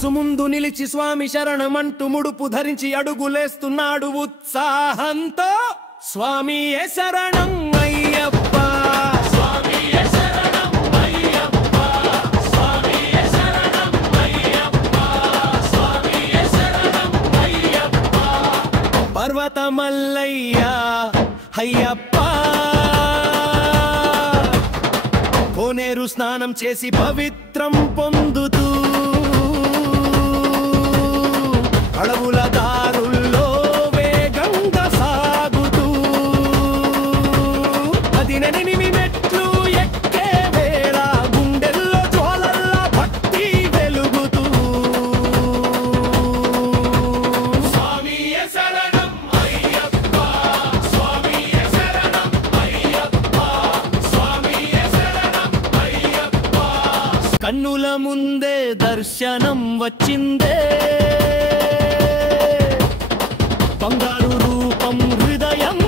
Bus ముందు నిలిచి స్వామి శరణమంటూ ముడుపు ధరించి అడుగులేస్తున్నాడు ఉత్సాహంతో. స్వామియే శరణం అయ్యప్ప, స్వామియే శరణం అయ్యప్ప, స్వామియే శరణం అయ్యప్ప, స్వామియే శరణం అయ్యప్ప. పర్వతమల్లయ్య అయ్యప్ప, కోనేరు స్నానం చేసి పవిత్రం పొందుతూ అడవుల దారుల్లో వేగంగా సాగుతూ 18 మెట్లు ఎక్కే వేళ గుండెల్లో జ్వాలల్లా భక్తి వెలుగుతూ. స్వామియే శరణం అయ్యప్ప, స్వామియే శరణం అయ్యప్ప, స్వామియే శరణం అయ్యప్ప. కన్నుల ముందే దర్శనం వచ్చిందే, బంగారు రూపం హృదయం